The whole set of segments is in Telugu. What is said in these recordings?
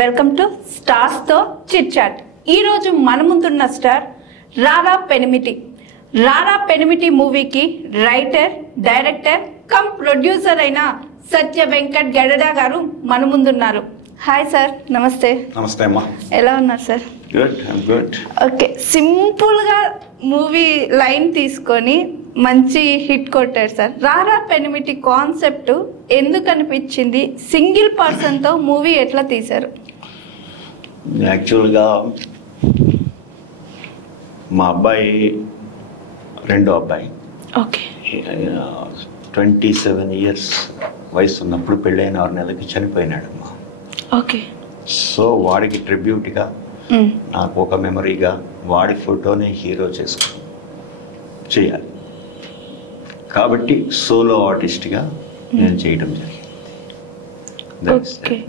వెల్కమ్ టు స్టార్స్ తో చిట్ చాట్. ఈ రోజు మన ముందున్న స్టార్ రారా పెనిమిటి. రారా పెనిమిటి మూవీకి రైటర్, డైరెక్టర్ కమ్ ప్రొడ్యూసర్ అయిన సత్య వెంకట్ గడడా గారు మన ముందున్నారు. హాయ్ సార్, నమస్తే. నమస్తే అమ్మా. ఎలా ఉన్నారు sir? Good, I'm good. Okay, సింపుల్గా మూవీ లైన్ తీసుకొని మంచి హిట్ కొట్టారు సార్. రారా పెనిమిటి కాన్సెప్ట్ ఎందుకు అనిపించింది? సింగిల్ పర్సన్తో మూవీ ఎట్లా తీశారు? యాక్చువల్గా మా అబ్బాయి రెండో అబ్బాయి ఓకే 27 years వయసు ఉన్నప్పుడు పెళ్ళైన 6 నెలలకి చనిపోయినాడమ్మా. ఓకే. సో వాడికి ట్రిబ్యూట్గా నాకు ఒక మెమరీగా వాడి ఫోటోనే హీరో చేయాలి కాబట్టి సోలో ఆర్టిస్ట్గా నేను చేయడం జరిగింది.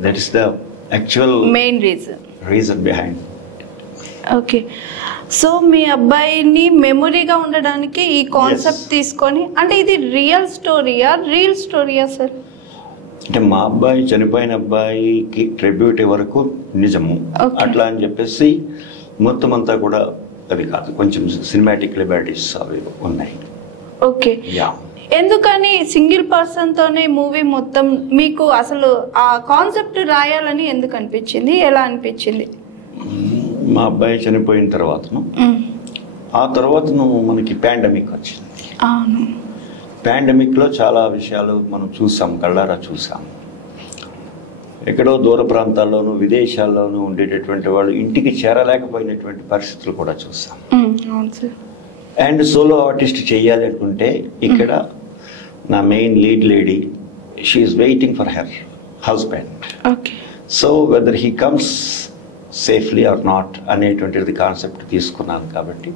That is the actual main reason behind. Okay, so మీ అబ్బాయిని మెమొరీగా ఉండడానికి ఈ కాన్సెప్ట్ తీసుకొని, అంటే ఇది రియల్ స్టోరీయా సార్? అంటే మా అబ్బాయి చనిపోయిన అబ్బాయికి ట్రిబ్యూట్ వరకు నిజము, అట్లా అని చెప్పేసి మొత్తం అంతా కూడా అది కాదు, కొంచెం సినిమాటిక్ లిబర్టీస్ అవి ఉన్నాయి. ఓకే, ఎందుకని సింగిల్ పర్సన్ తోనే మూవీ మొత్తం? మీకు అసలు ఆ కాన్సెప్ట్ రాయాలని ఎందుకు అనిపించింది, ఎలా అనిపించింది? మా అబ్బాయి చనిపోయిన తర్వాతను ఆ తర్వాతను మనకి పాండమిక్ వచ్చింది. అవును, పాండమిక్లో చాలా విషయాలు మనం చూసాం, కళ్ళారా చూసాం. ఎక్కడో దూర ప్రాంతాల్లోనూ విదేశాల్లోనూ ఉండేటటువంటి వాళ్ళు ఇంటికి చేరలేకపోయినటువంటి పరిస్థితులు కూడా చూసాం. అండ్ సోలో ఆర్టిస్ట్ చేయాలి అనుకుంటే ఇక్కడ నా main lead lady, she's waiting for her husband. So whether he comes safely or not అనేటువంటిది కాన్సెప్ట్ తీసుకున్నాను. కాబట్టి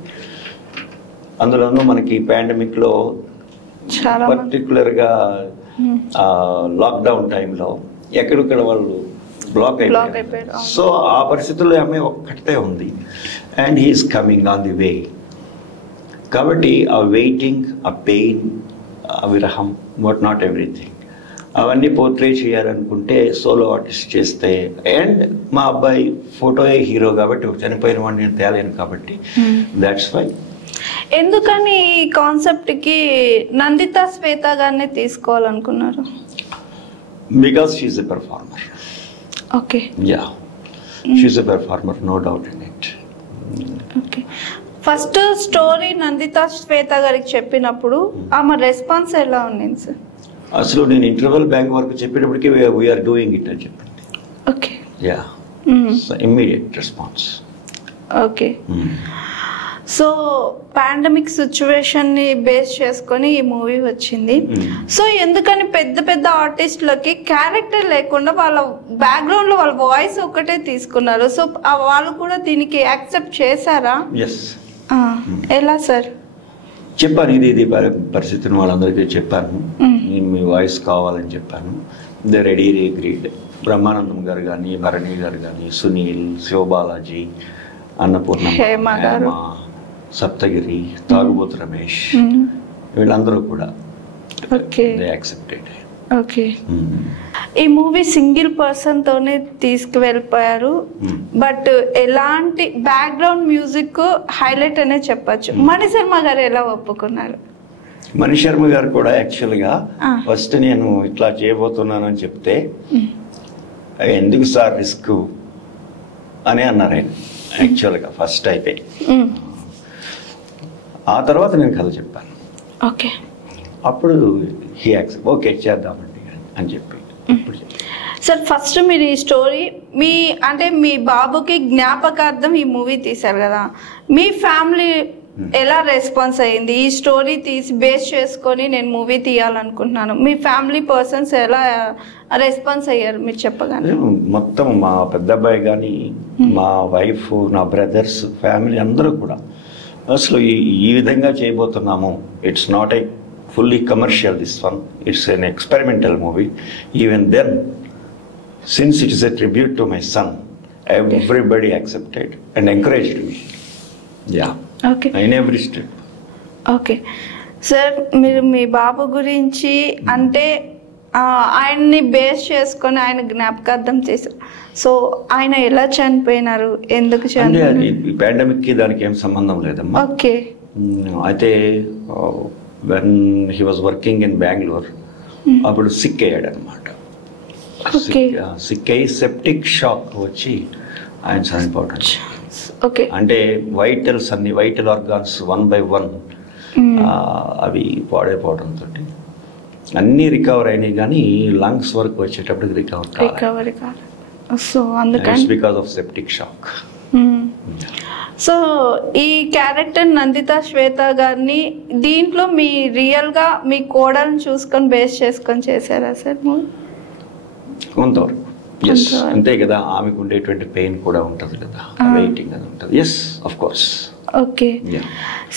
అందులోనూ మనకి పాండమిక్లో పర్టికులర్గా లాక్డౌన్ టైంలో ఎక్కడెక్కడ వాళ్ళు బ్లాక్ అయిపోయారు. సో ఆ పరిస్థితుల్లో ఆమె ఒక్కటే ఉంది and he's coming on the way. కాబట్టి ఆ వెయిటింగ్, ఆ పెయిన్, ఆ విరహం, వాట్ నాట్ ఎవ్రీథింగ్ అవన్నీ పోర్ట్రే చేయాలనుకుంటే సోలో ఆర్టిస్ట్ చేస్తే, అండ్ మా అబ్బాయి ఫోటోయే హీరో కాబట్టి చనిపోయిన వాడిని నేను తేలేను కాబట్టి దాట్స్ వై. ఎందుకని ఈ కాన్సెప్ట్కి నందిత శ్వేత గారిని తీసుకోవాలనుకున్నారు? Because she is a performer. Okay, yeah, she is a performer, no doubt in it. Okay, first story Nanditha Swetha గారికి చెప్పినప్పుడు ఆమె రెస్పాన్స్ ఎలా ఉంది సార్? అసలు నేను ఇంటర్వెల్ బ్యాంక్ వరకు చెప్పేటప్పటికి వీఆర్ డూయింగ్ ఇట్ అని చెప్పింది. Okay, yeah, immediate response. Okay, so pandemic సిచ్యువేషన్ని బేస్ చేసుకొని ఈ మూవీ వచ్చింది. సో ఎందుకని పెద్ద పెద్ద ఆర్టిస్టులకి క్యారెక్టర్ లేకుండా వాళ్ళ బ్యాక్గ్రౌండ్లో వాళ్ళ వాయిస్ ఒకటే తీసుకున్నారు. సో వాళ్ళు కూడా దీనికి యాక్సెప్ట్ చేశారా? ఎస్. ఎలా సార్? చెప్పాను, ఇది పరిస్థితిని వాళ్ళందరికీ చెప్పాను, మీ వాయిస్ కావాలని చెప్పాను. They ready agreed. బ్రహ్మానందం గారు కానీ, భరణి గారు కానీ, సునీల్, శివబాలాజీ, అన్నపూర్ణ, హేమ, సప్తగిరి, తాగుబోతు రమేష్, వీళ్ళందరూ కూడా యాక్సెప్టెడ్. ఓకే, ఈ మూవీ సింగిల్ పర్సన్ తోనే తీసుకువెళ్ళిపోయారు, బట్ ఎలాంటి బ్యాక్గ్రౌండ్ మ్యూజిక్ హైలైట్ అనే చెప్పచ్చు. మణిశర్మ గారు ఎలా ఒప్పుకున్నారు? మణిశర్మ గారు కూడా యాక్చువల్గా ఫస్ట్ నేను ఇట్లా చేయబోతున్నాను అని చెప్తే, ఎందుకు సార్ రిస్క్ అని అన్నారు ఆయన. యాక్చువల్గా ఫస్ట్ అయితే ఆ తర్వాత నేను కథ చెప్పాను. ఓకే, అప్పుడు హీ యాక్సెప్ట్, ఓకే చేద్దామండి అని చెప్పి. సార్ ఫస్ట్ మీరు ఈ స్టోరీ మీ బాబుకి జ్ఞాపకార్థం ఈ మూవీ తీశారు కదా, మీ ఫ్యామిలీ ఎలా రెస్పాన్స్ అయ్యింది? ఈ స్టోరీ తీసి బేస్ చేసుకొని నేను మూవీ తీయాలనుకుంటున్నాను, మీ ఫ్యామిలీ పర్సన్స్ ఎలా రెస్పాన్స్ అయ్యారు మీరు చెప్పగానే? మొత్తం మా పెద్ద అబ్బాయి కానీ, మా వైఫ్, నా బ్రదర్స్, ఫ్యామిలీ అందరూ కూడా అసలు ఈ విధంగా చేయబోతున్నాము. It's not a fully commercial, this one, it's an experimental movie. Even then, since it is a tribute to my son, everybody accepted and encouraged me. Yeah, okay, in every step. Okay, sir, మీరు మీ బాబు గురించి అంటే ఆయన్ని బేస్ చేసుకొని ఆయన జ్ఞాపకార్థం చేశారు. సో ఆయన ఎలా చనిపోయినారు, ఎందుకు చనిపోయినారు? పాండమిక్ కి దానికి ఏం సంబంధం లేదమ్మా. ఓకే. అయితే when he was working in Bengaluru, అప్పుడు సిక్ అయ్యాడు అనమాట. సిక్ అయ్యి సెప్టిక్ షాక్ వచ్చి ఆయన చనిపోవడం. ఓకే. అంటే వైటల్ ఆర్గాన్స్ 1 by 1 అవి పాడైపోవడంతో అన్నీ రికవర్ అయినాయి, కానీ లంగ్స్ వరకు వచ్చేటప్పటికి రికవర్ కాదు. సో అందుకని because of septic shock. So ఈ క్యారెక్టర్ నందిత శ్వేత గారిని దీంట్లో మీ రియల్ గా మీ కోడల్ని చూసుకొని బేస్ చేసుకొని చేశారా సార్? కొంతవరకు అంతే కదా, ఆమెకు ఉండేటువంటి పెయిన్ కూడా ఉంటుంది కదా, వెయిటింగ్ అది ఉంటుంది. Yes, of course. Okay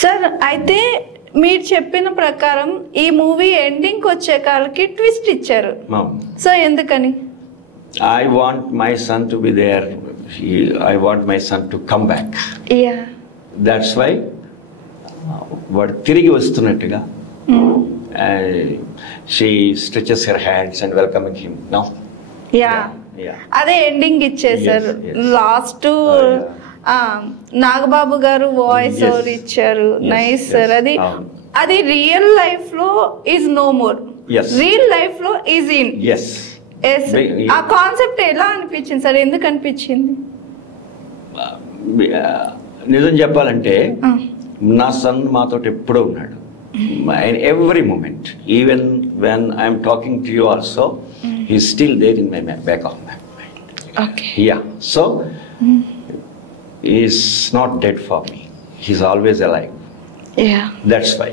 sir. అయితే మీరు చెప్పిన ప్రకారం ఈ మూవీ ఎండింగ్ వచ్చే కాలకి ట్విస్ట్ ఇచ్చారు. సో ఎందుకని? I want my son to be there. I want my son to come back. Yeah. That's why వాడు తిరిగి వస్తున్నట్టుగా she stretches her hands and welcoming him now. Yeah. అదే ఎండింగ్ ఇచ్చేసారు. లాస్ట్ నాగబాబు గారు వాయిస్ ఓవర్ ఇచ్చారు. Nice sir. అది రియల్ లైఫ్ లో is no more, real life లో ఈజ్ ఇన్. ఆ కాన్సెప్ట్ ఎలా అనిపించింది సార్? ఎందుకు అనిపించింది? నిజం చెప్పాలంటే నా సన్ మాతో ఎప్పుడూ ఉన్నాడు. Every moment, even when I'm talking to you also, he's still there in my back of my mind. Okay. Yeah. So he's not dead for me. He's always alive. Yeah. That's why.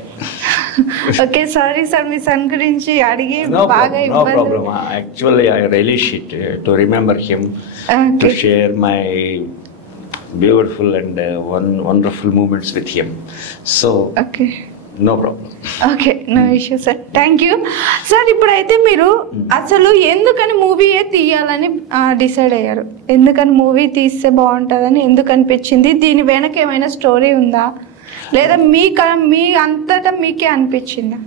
Okay, sorry sir, మీ సన్ గురించి అడిగి బాగా no problem. Actually, I relish it to remember him, to share my beautiful and wonderful moments with him. So. Okay. No problem. Okay, no issue sir. Thank you sir. ఇప్పుడైతే మీరు అసలు ఎందుకని మూవీయే తీయాలని డిసైడ్ అయ్యారు? ఎందుకని మూవీ తీస్తే బాగుంటుందని ఎందుకు అనిపించింది? దీని వెనక ఏమైనా స్టోరీ ఉందా, లేదా మీ అంతటా మీకే అనిపించిందా?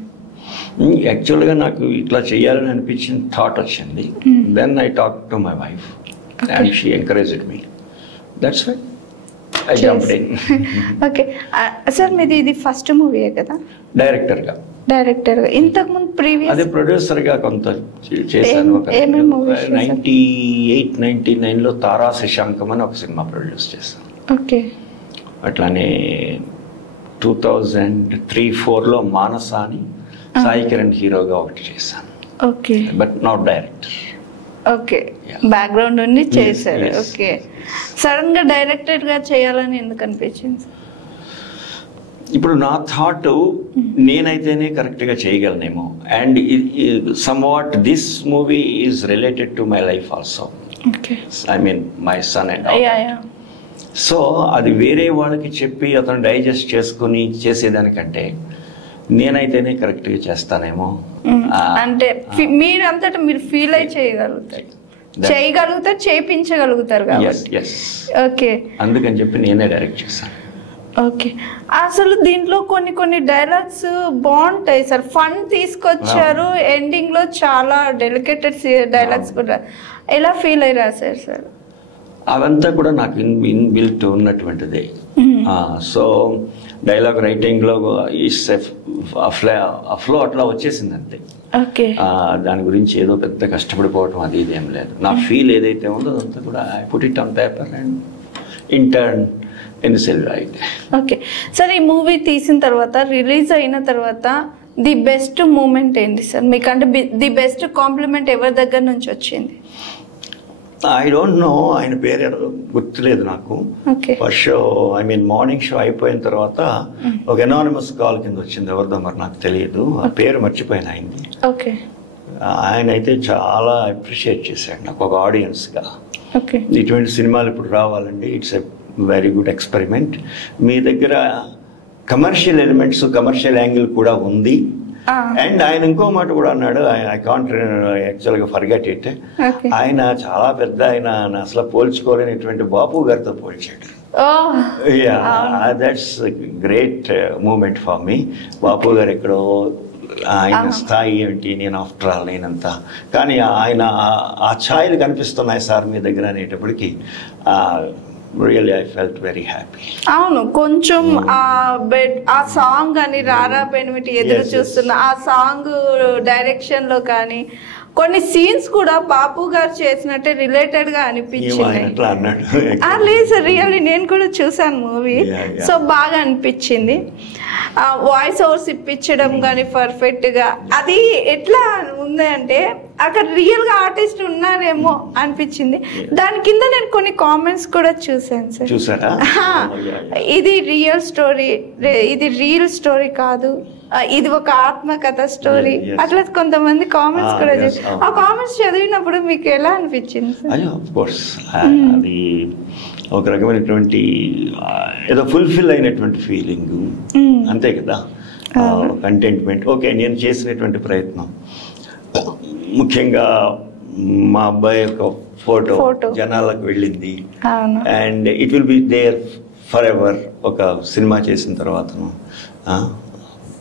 యాక్చువల్గా నాకు ఇట్లా చేయాలని అనిపించిన థాట్ వచ్చింది. Then I talk to my wife and she encouraged me. That's why I jumped in. Okay sir, మీది ఇది ఫస్ట్ మూవీయే కదా? డైరెక్టర్ గా ఇంతకు ముందు ప్రీవియస్ అదే ప్రొడ్యూసర్ గా కొంత చేశాను. 98-99 లో తారా శశాంకం అని ఒక సినిమా ప్రొడ్యూస్ చేశాను. ఓకే. అట్లానే 2003-04 లో మానస అని సాయి కిరణ్ హీరోగా ఒకటి చేశాను. Okay. But not director. Okay, background ఉండి చేశారు. ఓకే. సడన్ గా డైరెక్టర్ గా చేయాలని ఎందుకు అనిపించింది? ఇప్పుడు నా థాట్, నేనైతేనే కరెక్ట్ గా చేయగలనేమో. And somewhat this movie is related to my life also. I mean my son and so అది వేరే వాళ్ళకి చెప్పి అతను డైజెస్ట్ చేసుకుని చేసేదానికంటే నేనైతేనే కరెక్ట్ గా చేస్తానేమో. అంటే మీరంతటా మీరు ఫీల్ అయి చేయగలుగుతారు, చేయించగలుగుతారు కాబట్టి. ఓకే, అందుకని చెప్పి నేనే డైరెక్ట్ చేశాను. ఓకే. అసలు దీంట్లో కొన్ని డైలాగ్స్ బాగుంటాయి సార్. ఫన్ తీసుకొచ్చారు. ఎండింగ్ లో చాలా డెలికేటెడ్ డైలాగ్స్ కూడా. ఎలా ఫీల్ అయ్యి రాశారు సార్? అవంతా కూడా నాకు ఇన్బిల్ట్ ఉన్నటువంటిదే. సో డైలాగ్ రైటింగ్ లో ఫ్లో అట్లా వచ్చేసింది అంతే. దాని గురించి ఏదో పెద్ద కష్టపడిపోవటం అది ఇది ఏం లేదు. నా ఫీల్ ఏదైతే ఉందో అదంతా కూడా I put it on paper and intern in cell right. Okay sir, ఈ మూవీ తీసిన తర్వాత, రిలీజ్ అయిన తర్వాత ది బెస్ట్ మూమెంట్ ఏంటి సార్ మీకు? అంటే ది బెస్ట్ కాంప్లిమెంట్ ఎవరి దగ్గర నుంచి వచ్చింది? ఐ డోంట్ నో, ఆయన పేరు గుర్తులేదు నాకు. First show, I mean morning show అయిపోయిన తర్వాత ఒక ఎనానిమస్ కాల్ కింద వచ్చింది. ఎవరిదో మరి నాకు తెలియదు, ఆ పేరు మర్చిపోయిన అయింది. ఆయన అయితే చాలా అప్రిషియేట్ చేశాడు నాకు ఒక ఆడియన్స్ గా. ఇటువంటి సినిమాలు ఇప్పుడు రావాలండి, it's a very good experiment. మీ దగ్గర కమర్షియల్ ఎలిమెంట్స్, కమర్షియల్ యాంగిల్ కూడా ఉంది. అండ్ ఆయన ఇంకో మాట కూడా అన్నాడు, ఐ కాంట్ యాక్చువల్గా ఫర్గెట్ ఇట్. ఆయన చాలా పెద్ద, ఆయన అసలు పోల్చుకోలేనటువంటి బాపు గారితో పోల్చాడు. That's great moment for me. Bapu garu ఎక్కడో ఆయన స్థాయి ఏమిటి, నేను ఆఫ్టర్ ఆల్ నేనంత, కానీ ఆయన ఆ ఛాయలు కనిపిస్తున్నాయి సార్ మీ దగ్గర అనేటప్పటికి really I felt very happy. అవును, కొంచెం ఆ సాంగ్ అని రారా పెనిమిటి ఎదురు చూస్తున్న ఆ సాంగ్ డైరెక్షన్ లో కానీ కొన్ని సీన్స్ కూడా బాపు గారు చేసినట్టే రిలేటెడ్ గా అనిపించింది. లేదు సార్, రియల్లీ నేను కూడా చూసాను మూవీ. సో బాగా అనిపించింది. వాయిస్ ఓవర్స్ ఇప్పించడం కానీ పర్ఫెక్ట్ గా అది ఎట్లా ఉంది అంటే అక్కడ రియల్ గా ఆర్టిస్ట్ ఉన్నారేమో అనిపించింది. దాని కింద నేను కొన్ని కామెంట్స్ కూడా చూసాను సార్. చూసారా? ఇది రియల్ స్టోరీ, ఇది రియల్ స్టోరీ కాదు, ఇది ఒక ఆత్మకథ స్టోరీ, అట్లా కొంతమంది కామెంట్స్ కూడా ఆ కామెంట్స్ చదివినప్పుడు మీకు ఎలా అనిపించింది? అయ్యో ఆఫ్ కోర్స్ అది ఒక రకమైనటువంటి ఏదో ఫుల్ఫిల్ అయినటువంటి ఫీలింగ్, అంతే కదా, కంటెంట్మెంట్. ఓకే, నేను చేసినటువంటి ప్రయత్నం ముఖ్యంగా మా అబ్బాయి యొక్క ఫోటో జనాలకు వెళ్ళింది, and it will be there forever. ఒక సినిమా చేసిన తర్వాతను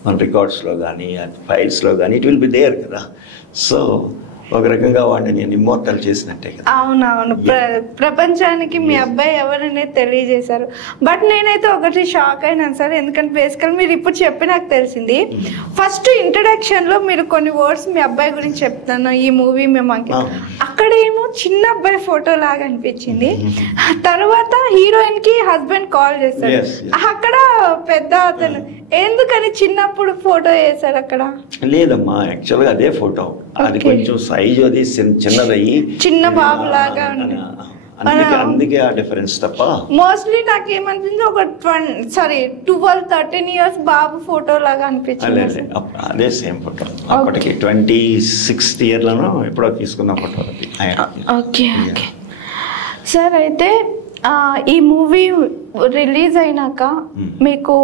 మన రికార్డ్స్లో కానీ ఫైల్స్లో కానీ ఇట్ విల్ బి దేర్ కదా. సో ఒక రకంగా వాడిని నేను ఇమ్మోర్టల్ చేసినట్టే కదా. అవునవును, ప్రపంచానికి మీ అబ్బాయి ఎవరనే తెలియజేశారు. బట్ నేనైతే ఒకటి షాక్ అయినాను సార్, ఎందుకంటే బేసికల్ మీరు ఇప్పుడు చెప్పి నాకు తెలిసింది. ఫస్ట్ ఇంట్రడక్షన్ లో మీరు కొన్ని వర్డ్స్ మీ అబ్బాయి గురించి చెప్తాను, ఈ మూవీ మేము అక్కడేమో చిన్న అబ్బాయి ఫోటో లాగా అనిపించింది. తర్వాత హీరోయిన్ కి హస్బెండ్ కాల్ చేశారు, అక్కడ పెద్ద అతను. ఎందుకని చిన్నప్పుడు ఫోటో వేశారు అక్కడ? లేదమ్మా, యాక్చువల్గా అదే ఫోటో, అది కొంచెం సైజు అది చిన్నదయ్యి చిన్న బాబు లాగా ఉంది, అందుకే ఆ డిఫరెన్స్ తప్ప. మోస్ట్లీ నాకు ఏమనిపించింది ఒక 12-13 years బాబు ఫోటో లాగా అనిపించింది. అదే సేమ్ ఫోటో, అప్పటికి 26th year లోనో ఎప్పుడో తీసుకున్న ఫోటో అది. ఓకే ఓకే సార్, అయితే ఈ మూవీ రిలీజ్ అయినాక మీకు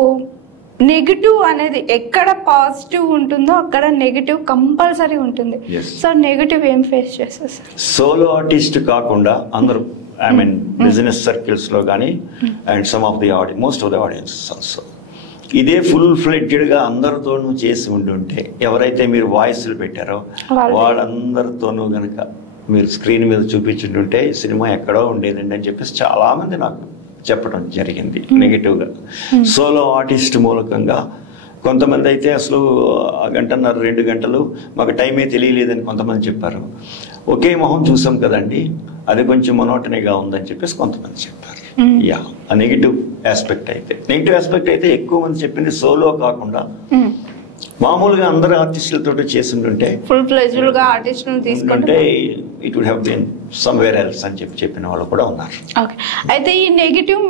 నెగిటివ్ అనేది ఎక్కడ పాజిటివ్ ఉంటుందో అక్కడ నెగిటివ్ కంపల్సరీ ఉంటుంది. సో నెగిటివ్ ఏం ఫేస్ చేస్తారు సార్? సోలో ఆర్టిస్ట్ కాకుండా అందరూ, ఐ మీన్ బిజినెస్ సర్కిల్స్ లో కానీ and some of the most of the audience also, ఇదే ఫుల్ ఫ్లెడ్జ్డ్గా అందరితోనూ చేసి ఉండుంటే, ఎవరైతే మీరు వాయిస్లు పెట్టారో వాళ్ళందరితోనూ కనుక మీరు స్క్రీన్ మీద చూపించుంటుంటే సినిమా ఎక్కడో ఉండేదండి అని చెప్పేసి చాలామంది నాకు చెప్పడం జరిగింది నెగిటివ్గా. సోలో ఆర్టిస్ట్ మూలకంగా కొంతమంది అయితే అసలు 1.5-2 గంటలు మాకు టైమే తెలియలేదని కొంతమంది చెప్పారు. ఒకే మొహం చూసాం కదండి, అది కొంచెం మొనోటనీగా ఉందని చెప్పేసి కొంతమంది చెప్పారు. యా, ఆ నెగిటివ్ ఆస్పెక్ట్ అయితే ఎక్కువ మంది చెప్పింది సోలో కాకుండా మామూలుగా అందరు ఆర్టిస్టులతో చేస్తుంటే ఫుల్ ఫ్లెడ్జ్డ్ గా ఆర్టిస్టులను తీసుకుంటే it would have been somewhere else అని చెప్పిన వాళ్ళు కూడా ఉన్నారు. ఓకే, అయితే ఈ నెగిటివ్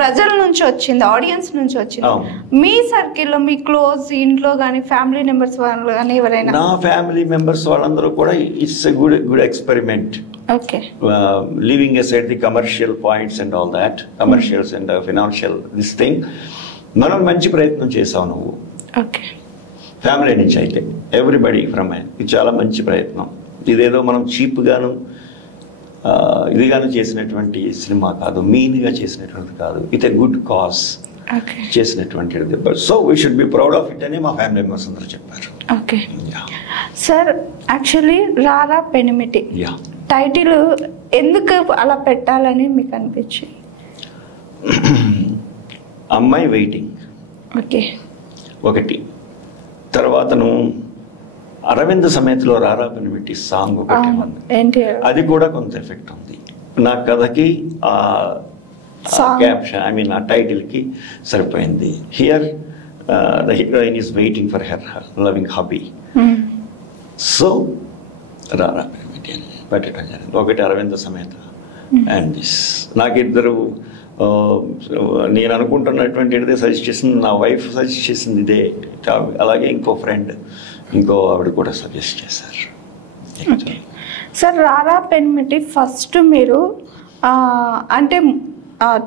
ప్రజల నుంచి వచ్చింది, ఆడియన్స్ నుంచి వచ్చింది. మీ సర్కిల్లో మీ క్లోజ్ ఇంట్లో కానీ ఫ్యామిలీ మెంబర్స్ వాళ్ళు కానీ ఎవరైనా? నా ఫ్యామిలీ మెంబర్స్ వాళ్ళందరూ కూడా it's a good experiment. Okay, leaving aside the commercial points and all that, commercials and financial this thing, మనం మంచి ప్రయత్నం చేసావు నువ్వు. ఓకే, ఫ్యామిలీ నుంచి అయితే ఎవ్రీబడి ఫ్రమ్ ఇది చాలా మంచి ప్రయత్నం. ఇదేదో మనం చీప్గాను ఇదిగాను చేసినటువంటి సినిమా కాదు, మీన్గా చేసినటువంటిది కాదు, ఇట్ ఎ గుడ్ కాజ్ చేసినటువంటిది. So we should be proud of it అని మా ఫ్యామిలీ మెంబర్స్ అందరూ చెప్పారు. ఓకే సార్, యాక్చువల్లీ రారా పెనిమిటి టైటిల్ ఎందుకు అలా పెట్టాలని మీకు అనిపించింది? అమ్మాయి వెయిటింగ్ ఓకే ఒకటి, తర్వాతను అరవింద్ సమేతలో రారా పెనిమిటి సాంగ్ ఒకటి ఉంది, అది కూడా కొంత ఎఫెక్ట్ ఉంది నా కథకి, ఆ క్యాప్షన్ ఐ మీన్ ఆ టైటిల్కి సరిపోయింది. Here the heroine is waiting for her loving hobby. So రారా పెనిమిటి అని పెట్టడం జరిగింది. ఒకటి అరవింద్ సమేత అండ్ దిస్. నాకిద్దరు నేను అనుకుంటున్నటువంటి సజెస్ట్ చేసింది, నా వైఫ్ సజెస్ట్ చేసింది ఇదే, అలాగే ఇంకో ఫ్రెండ్ ఇంకో ఆవిడ కూడా సజెస్ట్ చేశారు. సార్ రారా పెనిమిటి ఫస్ట్ మీరు అంటే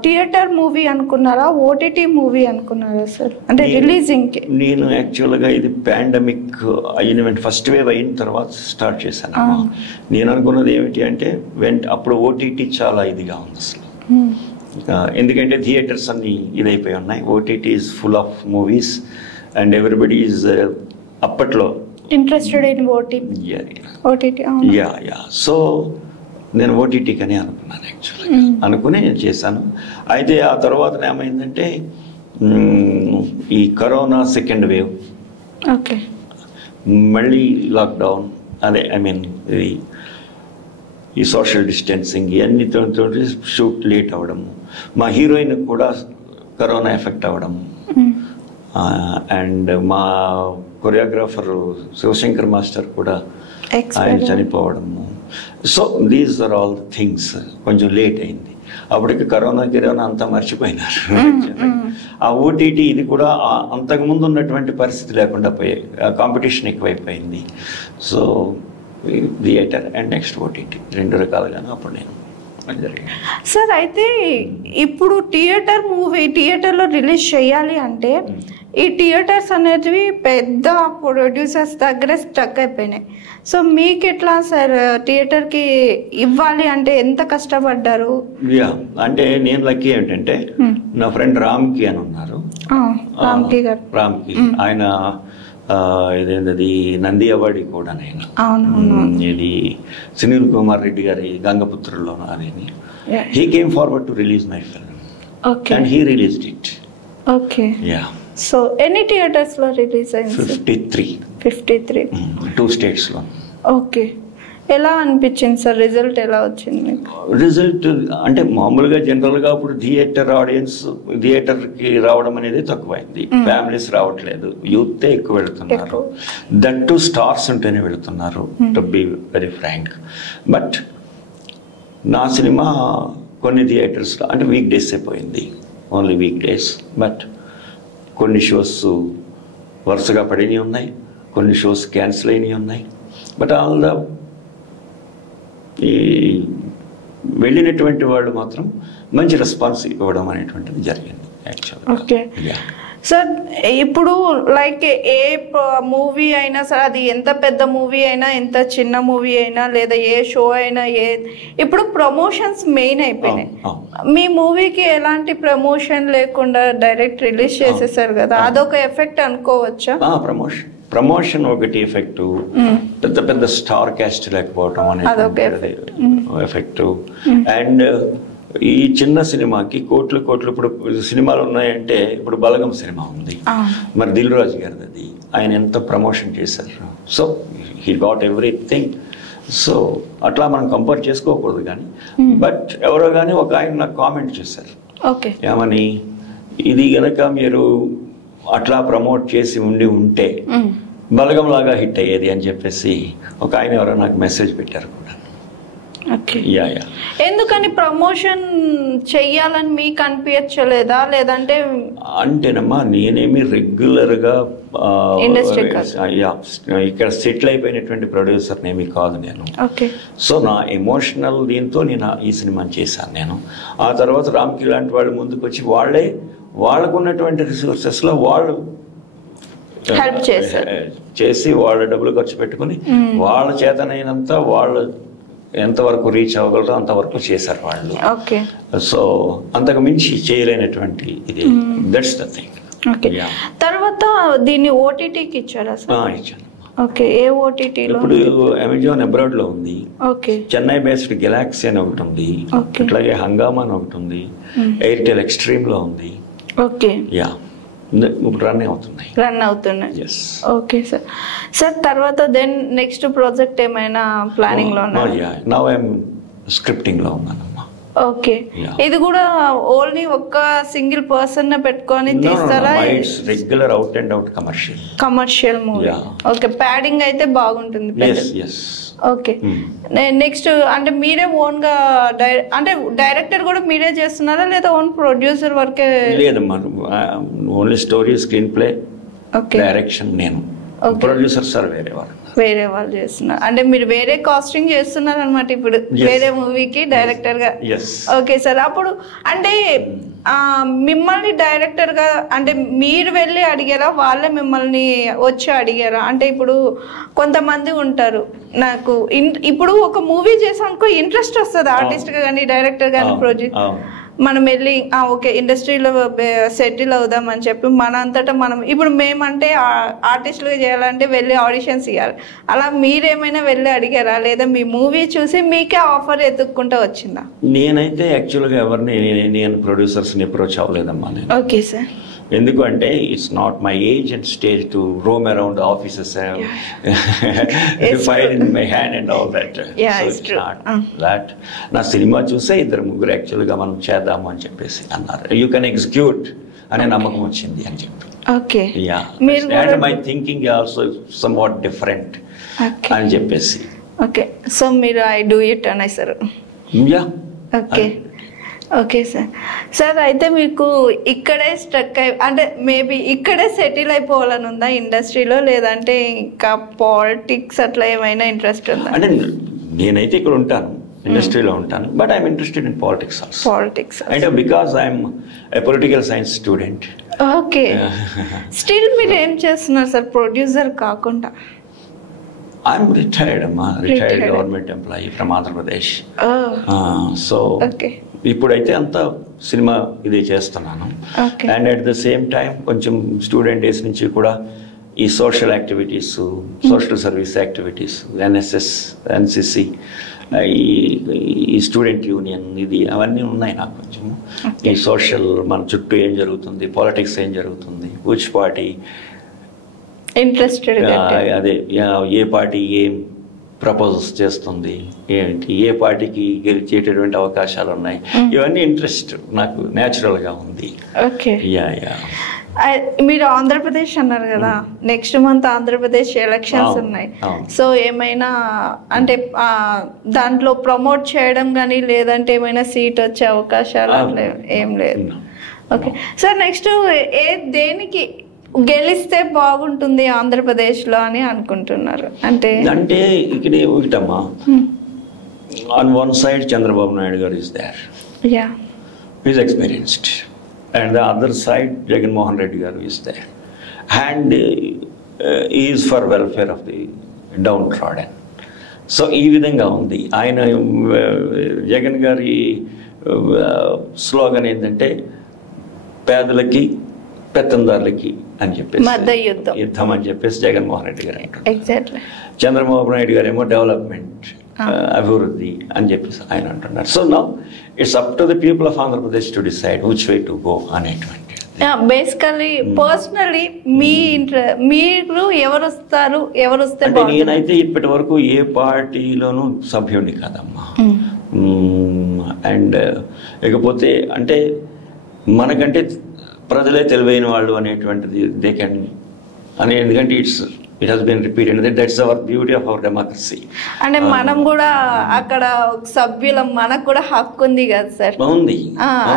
థియేటర్ మూవీ అనుకున్నారా, ఓటీటీ మూవీ అనుకున్నారా సార్? అంటే రిలీజింగ్కి నేను యాక్చువల్గా ఇది పాండమిక్ అయిన ఫస్ట్ వేవ్ అయిన తర్వాత స్టార్ట్ చేశాను. నేను అనుకున్నది ఏమిటి అంటే అప్పుడు ఓటీటీ చాలా ఇదిగా ఉంది అసలు, ఎందుకంటే థియేటర్స్ అన్ని ఇదైపోయి ఉన్నాయి. OTT is full of movies and everybody is అప్పట్లో ఇంట్రెస్టెడ్ ఇన్ ఓటీటీ. సో నేను ఓటీటీకి అని అనుకున్నాను యాక్చువల్గా. అనుకుని నేను చేశాను. అయితే ఆ తర్వాత ఏమైందంటే ఈ కరోనా సెకండ్ వేవ్, మళ్ళీ లాక్డౌన్, అదే ఐ మీన్ ఈ సోషల్ డిస్టెన్సింగ్ ఇవన్నీతో షూట్ లేట్ అవ్వడము, మా హీరోయిన్ కూడా కరోనా ఎఫెక్ట్ అవ్వడము, అండ్ మా కొరియోగ్రాఫర్ శివశంకర్ మాస్టర్ కూడా ఆయన చనిపోవడము. So these are all the things. కొంచెం లేట్ అయింది. అప్పటికి కరోనా అంతా మర్చిపోయినారు. ఆ ఓటీటీ ఇది కూడా అంతకుముందు ఉన్నటువంటి పరిస్థితి లేకుండా పోయాయి. కాంపిటీషన్ ఎక్కువైపోయింది. So theatre and next OTT 2 రకాలుగాను అప్పుడు నేను జరిగింది. సార్ అయితే ఇప్పుడు థియేటర్లో రిలీజ్ చేయాలి అంటే ఈ థియేటర్స్ అనేటివి పెద్ద ప్రొడ్యూసర్స్ దగ్గర స్టక్ అయిపోయినాయి. సో మీకు ఎట్లా సార్ థియేటర్కి ఇవ్వాలి అంటే ఎంత కష్టపడ్డారు? అంటే నేను లక్కీ ఏంటంటే నా ఫ్రెండ్ రామ్కి అని ఉన్నారు. రామ్కి ఆయన ఇదేంటది నంది అవార్డు కూడా నేను. ఇది సునీల్ కుమార్ రెడ్డి గారి గంగపుత్రుల్లో అది. He came forward to release my film and he released it. So ఎన్ని థియేటర్స్ లో రిలీజ్ అయింది? 53 2 స్టేట్స్ లో. ఓకే. ఎలా అనిపించింది సార్? రిజల్ట్ ఎలా వచ్చింది? రిజల్ట్ అంటే మామూలుగా జనరల్గా ఇప్పుడు థియేటర్కి రావడం అనేది తక్కువైంది. ఫ్యామిలీస్ రావట్లేదు, యూతే ఎక్కువ వెళుతున్నారు. దట్ టు స్టార్స్ ఉంటేనే వెళుతున్నారు, to be very frank. But నా సినిమా కొన్ని థియేటర్స్లో అంటే వీక్ డేస్ అయిపోయింది, ఓన్లీ వీక్ డేస్. బట్ కొన్ని షోస్ వరుసగా పడినవి ఉన్నాయి, కొన్ని షోస్ క్యాన్సిల్ అయినవి ఉన్నాయి. బట్ ఆల్ ద ఈ వెళ్ళినటువంటి వాళ్ళు మాత్రం మంచి రెస్పాన్స్ ఇవ్వడం అనేటువంటిది జరిగింది యాక్చువల్గా. ఓకే సార్, ఇప్పుడు లైక్ ఏ మూవీ అయినా సరే, అది ఎంత పెద్ద మూవీ అయినా, ఎంత చిన్న మూవీ అయినా, లేదా ఏ షో అయినా, ఇప్పుడు ప్రమోషన్స్ మెయిన్ అయిపోయినాయి. మీ మూవీకి ఎలాంటి ప్రమోషన్ లేకుండా డైరెక్ట్ రిలీజ్ చేసేసారు కదా, అదొక ఎఫెక్ట్ అనుకోవచ్చా? ప్రమోషన్ ఒకటి ఎఫెక్ట్, పెద్ద పెద్ద స్టార్ క్యాస్ట్ లేకపోవడం అనేది ఎఫెక్ట్. అండ్ ఈ చిన్న సినిమాకి కోట్లు ఇప్పుడు సినిమాలు ఉన్నాయంటే, ఇప్పుడు బలగం సినిమా ఉంది, మరి దిల్ రాజు గారిది, అది ఆయన ఎంత ప్రమోషన్ చేశారు. So he got everything. So అట్లా మనం కంపేర్ చేసుకోకూడదు. కానీ బట్ ఎవరో కానీ ఒక ఆయన నాకు కామెంట్ చేశారు, ఏమని, ఇది గనక మీరు అట్లా ప్రమోట్ చేసి ఉంటే బలగం లాగా హిట్ అయ్యేది అని చెప్పేసి ఒక ఆయన ఎవరో నాకు మెసేజ్ పెట్టారు కూడా. ఎందుకని ప్రమోషన్ చెయ్యాలని మీకు అనిపించలేదా? లేదంటే అంటేనమ్మా, నేనేమి రెగ్యులర్గా ఇక్కడ సెటిల్ అయిపోయినటువంటి ప్రొడ్యూసర్ ఏమి కాదు నేను. సో నా ఎమోషనల్ దీంతో నేను ఈ సినిమాని చేశాను నేను. ఆ తర్వాత రామ్కి లాంటి వాళ్ళు ముందుకు వచ్చి వాళ్ళకున్నటువంటి రిసోర్సెస్లో వాళ్ళు హెల్ప్ చేసి వాళ్ళ డబ్బులు ఖర్చు పెట్టుకుని వాళ్ళ చేతనైనంత వాళ్ళు ఎంతవరకు రీచ్ అవ్వగలరో అంతవరకు చేశారు వాళ్ళు. సో అంతకు మించి చేయలేనటువంటి ఇది. That's the thing. తర్వాత దీన్ని ఓటీటీకి ఇచ్చారా సార్? ఇచ్చాను. ఓకే. ఏ ఓటీటీలో? ఇప్పుడు అమెజాన్ అబ్రాడ్ లో ఉంది, చెన్నై బేస్డ్ గెలాక్సీ అని ఒకటి ఉంది, అట్లాగే హంగామా అని ఒకటి ఉంది, ఎయిర్టెల్ ఎక్స్ట్రీమ్ లో ఉంది. ఓకే. రన్ అవుతున్నాయి. Okay sir. సార్ తర్వాత దెన్ నెక్స్ట్ ప్రాజెక్ట్ ఏమైనా ప్లానింగ్ లో ఉన్నారా? నౌ ఐ యామ్ స్క్రిప్టింగ్ లో ఉన్నానమ్మా. ఓకే. ఇది కూడా ఓన్లీ ఒక్క సింగిల్ పర్సన్ పెట్టుకొని తీస్తారా? Regular out and out commercial movie. Okay. Padding అయితే బాగుంటుంది. ఓకే. నెక్స్ట్ అంటే మీరే ఓన్ గా అంటే డైరెక్టర్ కూడా మీరే చేస్తున్నారా, లేదా ఓన్ ప్రొడ్యూసర్ వర్కే? లేదమ్మా, only story, screen play, direction నేను. ప్రొడ్యూసర్ సార్ వేరే వాళ్ళు చేస్తున్నారు. అంటే మీరు వేరే కాస్టింగ్ చేస్తున్నారు అనమాట ఇప్పుడు వేరే మూవీకి డైరెక్టర్ గా. Okay sir. అప్పుడు అంటే మిమ్మల్ని డైరెక్టర్ గా అంటే మీరు వెళ్ళి అడిగారా, వాళ్ళే మిమ్మల్ని వచ్చి అడిగారా? అంటే ఇప్పుడు కొంతమంది ఉంటారు, నాకు ఇప్పుడు ఒక మూవీ చేసానుకో ఇంట్రెస్ట్ వస్తుంది ఆర్టిస్ట్ గా కానీ డైరెక్టర్ కానీ ప్రొడ్యూస్. మనం వెళ్ళి ఓకే ఇండస్ట్రీలో సెటిల్ అవుదాం అని చెప్పి మన అంతటా మనం ఇప్పుడు మేమంటే ఆర్టిస్టులుగా చేయాలంటే వెళ్ళి ఆడిషన్స్ ఇవ్వాలి. అలా మీరేమైనా వెళ్ళి అడిగారా, లేదా మీ మూవీ చూసి మీకే ఆఫర్ ఎత్తుక్కుంటూ వచ్చిందా? నేనైతే యాక్చువల్గా ఎవరిని నేను ప్రొడ్యూసర్స్ని అప్రోచ్ అవ్వలేదమ్మా నేను. Okay sir. ఎందుకు అంటే it's not my age and stage to Rome around offices file in my hand and all that. That నా సినిమా చూసే 2-3 యాక్చువల్గా మనం చేద్దాము అని చెప్పేసి అన్నారు. యూ కెన్ ఎగ్జిక్యూట్ అనే నమ్మకం వచ్చింది అని చెప్పి. Okay. And my thinking also somewhat different అని చెప్పేసి. ఓకే, సో మీరు ఐ డూ ఇట్ అనేసారు. Yeah. Okay. Okay sir. Sir అయితే మీకు ఇక్కడే స్ట్రక్ అంటే మేబీ ఇక్కడే సెటిల్ అయిపోవాలని ఉందా ఇండస్ట్రీలో, లేదంటే ఇంకా పాలిటిక్స్ అట్లా ఏమైనా ఇంట్రెస్ట్ ఉందా? అంటే నేనైతే ఇక్కడ ఉంటాను, ఇండస్ట్రీలో ఉంటాను, but I'm interested in politics also. Politics అంటే because I'm a political science student. Okay. Still మీరు ఏం చేస్తున్నారు సార్ ప్రొడ్యూసర్ కాకుండా? ఐఎమ్ రిటైర్డ్ అమ్మా, retired government employee from Andhra Pradesh. So ఇప్పుడైతే అంతా సినిమా ఇది చేస్తున్నాను. And at the same time కొంచెం స్టూడెంట్ డేస్ నుంచి కూడా ఈ social activities, social service activities, NSS, NCC, ఈ స్టూడెంట్ యూనియన్ ఇది అవన్నీ ఉన్నాయి నాకు కొంచెం. ఈ సోషల్ మన చుట్టూ ఏం జరుగుతుంది, పాలిటిక్స్ ఏం జరుగుతుంది, విచ్ పార్టీ ఇంట్రెస్టెడ్, అదే ఏ పార్టీ ఏం ప్రపోజల్స్ చేస్తుంది, ఏంటి, ఏ పార్టీకి గెలిచేటటువంటి అవకాశాలు ఉన్నాయి, ఇవన్నీ ఇంట్రెస్ట్ నాకు న్యాచురల్గా ఉంది. ఓకే. Yeah yeah. మీరు ఆంధ్రప్రదేశ్ అన్నారు కదా, నెక్స్ట్ మంత్ ఆంధ్రప్రదేశ్ ఎలక్షన్స్ ఉన్నాయి. సో ఏమైనా అంటే దాంట్లో ప్రమోట్ చేయడం కానీ, లేదంటే ఏమైనా సీట్ వచ్చే అవకాశాలు అట్లా ఏం లేదు? Okay sir. నెక్స్ట్ దేనికి గెలిస్తే బాగుంటుంది ఆంధ్రప్రదేశ్లో అని అనుకుంటున్నారు? అంటే ఇక్కడ ఒకటమ్మా, on one side Chandrababu Naidu garu is there, is experienced, and the other side Jaganmohan Reddy garu is there, and is for welfare of the downtrodden. So ఈ విధంగా ఉంది. ఆయన జగన్ గారి స్లోగన్ ఏంటంటే పేదలకి పెత్తందారులకి అని చెప్పేసి యుద్ధం అని చెప్పేసి జగన్మోహన్ రెడ్డి గారు అంటారు. చంద్రబాబు నాయుడు గారు ఏమో డెవలప్మెంట్, అభివృద్ధి అని చెప్పేసి ఆయన అంటున్నారు. So now it's up to the people of Andhra Pradesh to decide which way to go అనేటువంటి. బేసికల్లీ పర్సనలీ మీరు ఎవరు వస్తారు, ఎవరు వస్తే? అంటే నేనైతే ఇప్పటి వరకు ఏ పార్టీలోనూ సభ్యుడిని కాదమ్మా. అండ్ ఇకపోతే అంటే మనకంటే ప్రజలే తెలివైన వాళ్ళు అనేటువంటిది దే కెన్ అని, ఎందుకంటే it has been repeated, that's our beauty of our democracy. అంటే మనం కూడా అక్కడ సభ్యులం, మనకు కూడా హక్కు ఉంది కదా సార్? ఉంది.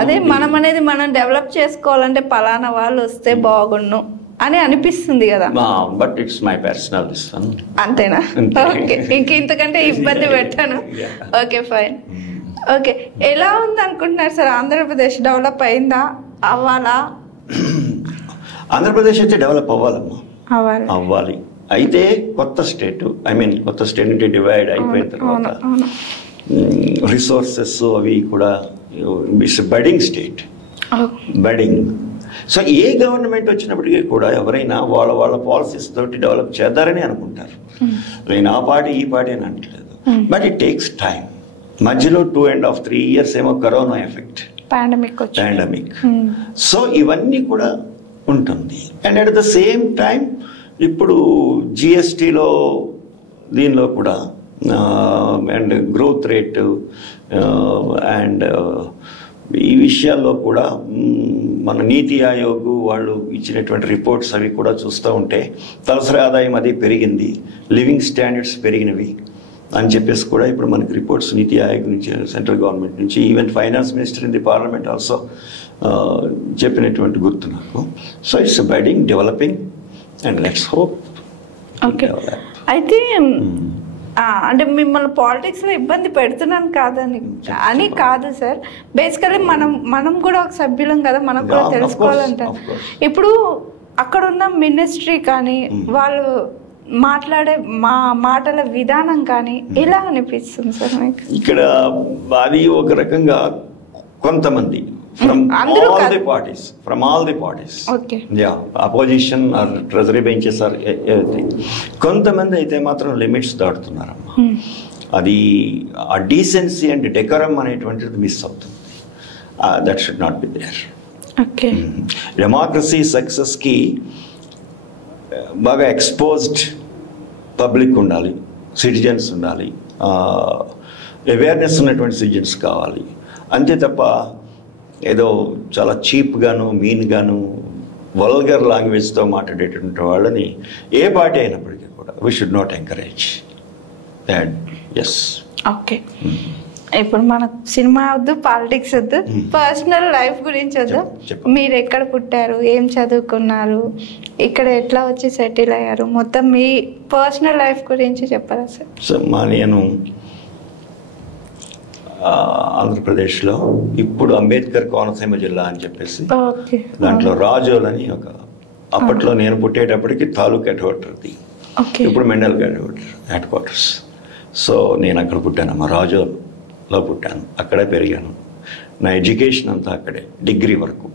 అదే మనం అనేది మనం డెవలప్ చేసుకోవాలంటే పలానా వాళ్ళు వస్తే బాగుండు అని అనిపిస్తుంది కదా. But it's my personal decision. అంతేనా? ఓకే, ఇంతకంటే ఇబ్బంది పెట్టాను. Okay fine. ఓకే, ఎలా ఉంది అనుకుంటున్నారు సార్ ఆంధ్రప్రదేశ్? డెవలప్ అయిందా, అవ్వాలా? ఆంధ్రప్రదేశ్ అయితే డెవలప్ అవ్వాలమ్మా, అవ్వాలి. అయితే కొత్త స్టేట్ నుంచి డివైడ్ అయిపోయిన తర్వాత రిసోర్సెస్ అవి కూడా it's budding state, budding. So A government వచ్చినప్పటికీ కూడా ఎవరైనా వాళ్ళ పాలసీస్ తోటి డెవలప్ చేద్దారని అనుకుంటారు. నేను ఆ పార్టీ ఈ పార్టీ అని అనట్లేదు, బట్ ఇట్ టేక్స్ టైం. మధ్యలో 2.5-3 years ఏమో కరోనా ఎఫెక్ట్, పాండమిక్. సో ఇవన్నీ కూడా ఉంటుంది. And at the same time ఇప్పుడు జిఎస్టీలో దీనిలో కూడా అండ్ గ్రోత్ రేట్ అండ్ ఈ విషయాల్లో కూడా మన నీతి ఆయోగ్ వాళ్ళు ఇచ్చినటువంటి రిపోర్ట్స్ అవి కూడా చూస్తూ ఉంటే తలసరి ఆదాయం అది పెరిగింది, లివింగ్ స్టాండర్డ్స్ పెరిగినవి అని చెప్పేసి కూడా ఇప్పుడు మనకి రిపోర్ట్స్ నీతి ఆయోగ్ నుంచి, సెంట్రల్ గవర్నమెంట్ నుంచి, even finance minister in the parliament also చెప్పినటువంటి గుర్తు నాకు. So it's binding, developing, and let's hope. Okay. అయితే అంటే మిమ్మల్ని పాలిటిక్స్లో ఇబ్బంది పెడుతున్నాను అని కాదు సార్. బేసికలీ మనం కూడా ఒక సభ్యులం కదా, మనం కూడా తెలుసుకోవాలంటారు. ఇప్పుడు అక్కడున్న మినిస్ట్రీ కానీ వాళ్ళు మాట్లాడే మాటల విధానం కానీ ఎలా అనిపిస్తుంది సార్ మీకు? ఇక్కడ అది ఒక రకంగా కొంతమంది ఫ్రమ్ అందరూ ఆల్ కాదు. The parties okay opposition or treasury benches or everything. కొంతమంది అయితే మాత్రం లిమిట్స్ దాటుతున్నారమ్మా. అది ఆ డీసెన్సీ అండ్ డెకరం అనేటువంటిది మిస్ అవుతుంది. That should not be there. Okay democracy సక్సెస్కి బాగా ఎక్స్పోజ్డ్ పబ్లిక్ ఉండాలి, సిటిజన్స్ ఉండాలి, అవేర్నెస్ ఉన్నటువంటి సిటిజన్స్ కావాలి. అంతే తప్ప ఏదో చాలా చీప్గాను మీన్గాను వల్గర్ లాంగ్వేజ్తో మాట్లాడేటువంటి వాళ్ళని ఏ పార్టీ అయినప్పటికీ కూడా we should not encourage. And yes okay ఇప్పుడు మనకు సినిమా వద్దు, పాలిటిక్స్ వద్దు, పర్సనల్ లైఫ్ గురించి వద్దు. మీరు ఎక్కడ పుట్టారు, ఏం చదువుకున్నారు, ఇక్కడ ఎట్లా వచ్చి సెటిల్ అయ్యారు, మొత్తం మీ పర్సనల్ లైఫ్ గురించి చెప్పరా సార్? సో నేను ఆంధ్రప్రదేశ్లో ఇప్పుడు అంబేద్కర్ కోనసీమ జిల్లా అని చెప్పేసి దాంట్లో రాజోల్ అని ఒక, అప్పట్లో నేను పుట్టేటప్పటికి తాలూక్ హెడ్ క్వార్టర్ది, ఇప్పుడు మెండల్ హెడ్ క్వార్టర్స్. సో నేను అక్కడ పుట్టాను, రాజోల్లో పుట్టాను, అక్కడే పెరిగాను. నా ఎడ్యుకేషన్ అంతా అక్కడే, డిగ్రీ వరకు,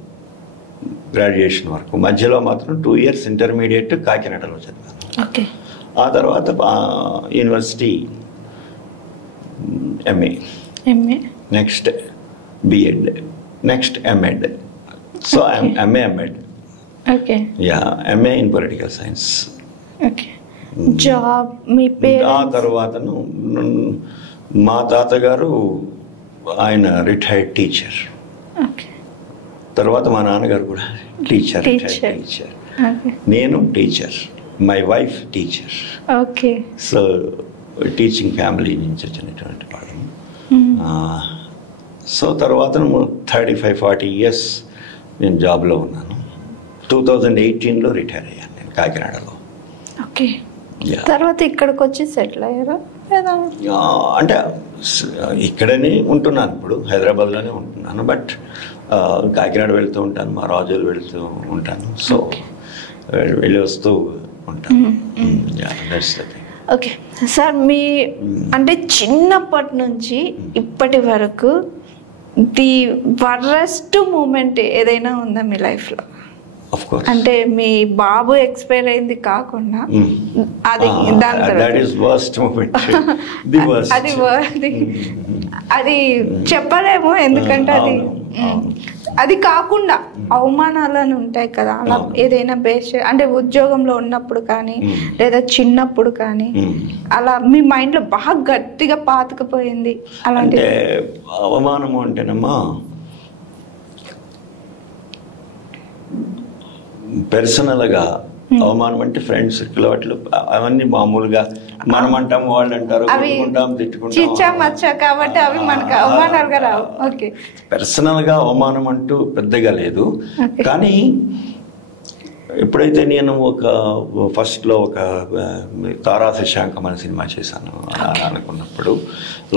గ్రాడ్యుయేషన్ వరకు. మధ్యలో మాత్రం 2 years ఇంటర్మీడియట్ కాకినాడలో చదివాను. ఆ తర్వాత university MA, next BEd, next MEd. So MA MEd, MA in political science. Job మీ పేరు? ఆ తర్వాతను మా తాతగారు ఆయన రిటైర్డ్ టీచర్, తర్వాత మా నాన్నగారు కూడా టీచర్, రిటైర్డ్ టీచర్. నేను teacher, my wife teacher. Okay so teaching family నుంచి వచ్చినటువంటి వాళ్ళం. సో తర్వాత 35-40 years నేను జాబ్లో ఉన్నాను. 2018లో రిటైర్ అయ్యాను నేను కాకినాడలో. ఓకే తర్వాత ఇక్కడికి వచ్చి సెటిల్ అయ్యారా? అంటే ఇక్కడనే ఉంటున్నాను, ఇప్పుడు హైదరాబాద్లోనే ఉంటున్నాను. బట్ కాకినాడ వెళ్తూ ఉంటాను, మా రాజులు వెళ్తూ ఉంటాను. సో వెళ్ళి వస్తూ ఉంటాను. ఓకే సార్, మీ అంటే చిన్నప్పటి నుంచి ఇప్పటి వరకు ది వరస్ట్ మూమెంట్ ఏదైనా ఉందా మీ లైఫ్లో? అంటే మీ బాబు ఎక్స్పైర్ అయింది కాకుండా అది అది చెప్పలేము, ఎందుకంటే అది కాకుండా అవమానాలని ఉంటాయి కదా, అలా ఏదైనా బేస్ అంటే ఉద్యోగంలో ఉన్నప్పుడు కానీ లేదా చిన్నప్పుడు కానీ అలా మీ మైండ్లో బాగా గట్టిగా పాతుకుపోయింది అలాంటి అవమానము అంటేనమ్మా, పర్సనల్గా అవమానం అంటే ఫ్రెండ్స్ సర్కిల్ వాటిలో అవన్నీ మామూలుగా మనం అంటాం, వాళ్ళు అంటారు, కాబట్టి అవి మనకు అవమానాలుగా రావు. ఓకే, పర్సనల్గా అవమానం అంటూ పెద్దగా లేదు. కానీ ఎప్పుడైతే నేను ఫస్ట్లో ఒక తారా శశాంకం అనే సినిమా చేశాను అనుకున్నప్పుడు,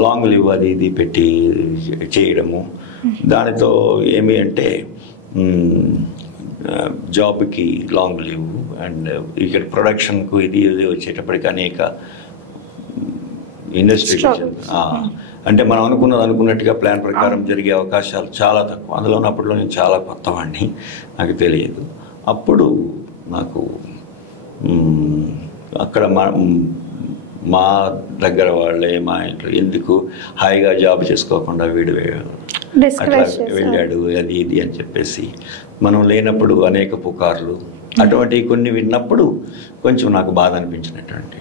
లాంగ్ లివ్ అది ఇది పెట్టి చేయడము, దానితో ఏమి అంటే జాబ్కి లాంగ్ లీవ్ అండ్ ఇక్కడ ప్రొడక్షన్కు ఇది వచ్చేటప్పటికి అనేక ఇండస్ట్రీ అంటే మనం అనుకున్నట్టుగా ప్లాన్ ప్రకారం జరిగే అవకాశాలు చాలా తక్కువ. అందులో అప్పట్లో నేను చాలా కొత్తవాడిని, నాకు తెలియదు. అప్పుడు నాకు అక్కడ మా దగ్గర వాళ్ళే, మా ఇంట్లో ఎందుకు హాయిగా జాబ్ చేసుకోకుండా వీడు అట్లా వెళ్ళాడు అది ఇది అని చెప్పేసి, మనం లేనప్పుడు అనేక పుకార్లు అటువంటివి కొన్ని విన్నప్పుడు కొంచెం నాకు బాధ అనిపించినటువంటి.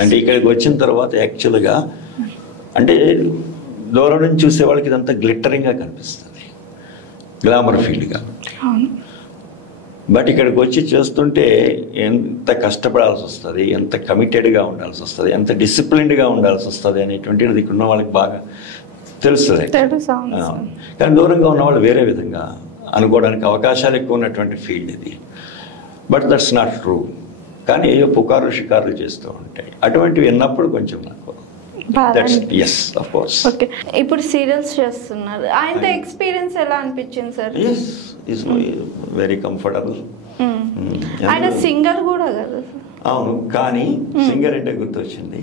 అంటే ఇక్కడికి వచ్చిన తర్వాత యాక్చువల్గా అంటే దూరం నుంచి చూసే వాళ్ళకి ఇదంతా గ్లిట్టరింగ్గా కనిపిస్తుంది, గ్లామర్ ఫీల్డ్గా. బట్ ఇక్కడికి వచ్చి చేస్తుంటే ఎంత కష్టపడాల్సి వస్తుంది, ఎంత కమిటెడ్గా ఉండాల్సి వస్తుంది, ఎంత డిసిప్లిన్డ్గా ఉండాల్సి వస్తుంది అనేటువంటిది ఇక్కడ ఉన్న వాళ్ళకి బాగా తెలుస్తుంది. కానీ దూరంగా ఉన్నవాళ్ళు వేరే విధంగా అనుకోవడానికి అవకాశాలు ఎక్కువ ఉన్నటువంటి ఫీల్డ్ ఇది. But that's not true. కానీ ఏవో పుకారు షికారులు చేస్తూ ఉంటాయి, అటువంటివి విన్నప్పుడు కొంచెం నాకు ఎస్ ఆఫ్ కోర్స్. ఓకే, ఇప్పుడు సీరియల్స్ చేస్తున్నారు, ఆయనతో ఎక్స్పీరియన్స్ ఎలా అనిపించింది సార్? Is very comfortable. ఆయన సింగర్ కూడా కదా? అవును, కానీ సింగర్ అంటే గుర్తొచ్చింది,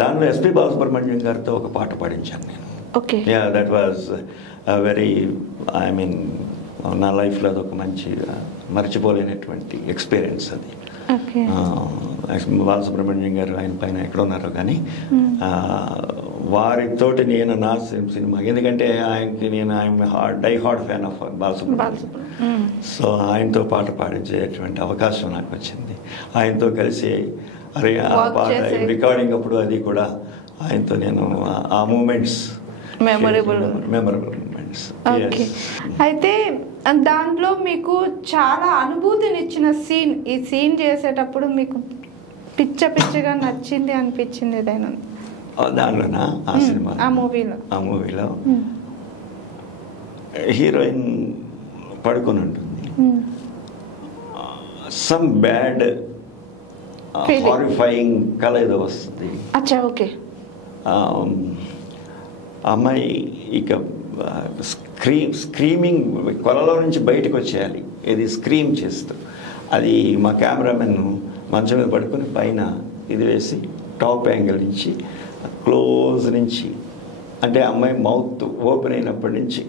దానిలో ఎస్పి బాలసుబ్రహ్మణ్యం గారితో ఒక పాట పాడించాను నేను. Okay. Yeah that was very I mean నా లైఫ్లో అదొక మంచి మర్చిపోలేనటువంటి ఎక్స్పీరియన్స్ అది. ఓకే. బాలసుబ్రహ్మణ్యం గారు ఆయన పైన ఎక్కడ ఉన్నారో కానీ వారితోటి నేను నా సినిమా, ఎందుకంటే ఆయనకి నేను die hard fan of Balasubrahmanyam. So ఆయనతో పాట పాడించేటువంటి అవకాశం నాకు వచ్చింది. ఆయనతో కలిసి రికార్డింగ్ అప్పుడు అది కూడా ఆయనతో నేను ఆ మూమెంట్స్ మెమొరబుల్ మూమెంట్స్. అయితే దాంట్లో మీకు చాలా అనుభూతినిచ్చిన సీన్, ఈ సీన్ చేసేటప్పుడు మీకు పిచ్చగా నచ్చింది అనిపించింది ఏదైనా దాంట్లోనా? ఆ సినిమా ఆ మూవీలో హీరోయిన్ పడుకొని ఉంటుంది, సమ్ బ్యాడ్ హారిఫైయింగ్ కళ ఏదో వస్తుంది. అచ్చా, ఓకే. అమ్మాయి ఇక స్క్రీమింగ్ కొలలో నుంచి బయటకు వచ్చేయాలి, ఇది స్క్రీమ్ చేస్తూ. అది మా కెమెరామెన్ మంచం మీద పడుకొని పైన ఇది వేసి టాప్ యాంగిల్ నుంచి క్లోజ్ నుంచి, అంటే అమ్మాయి మౌత్ ఓపెన్ అయినప్పటి నుంచి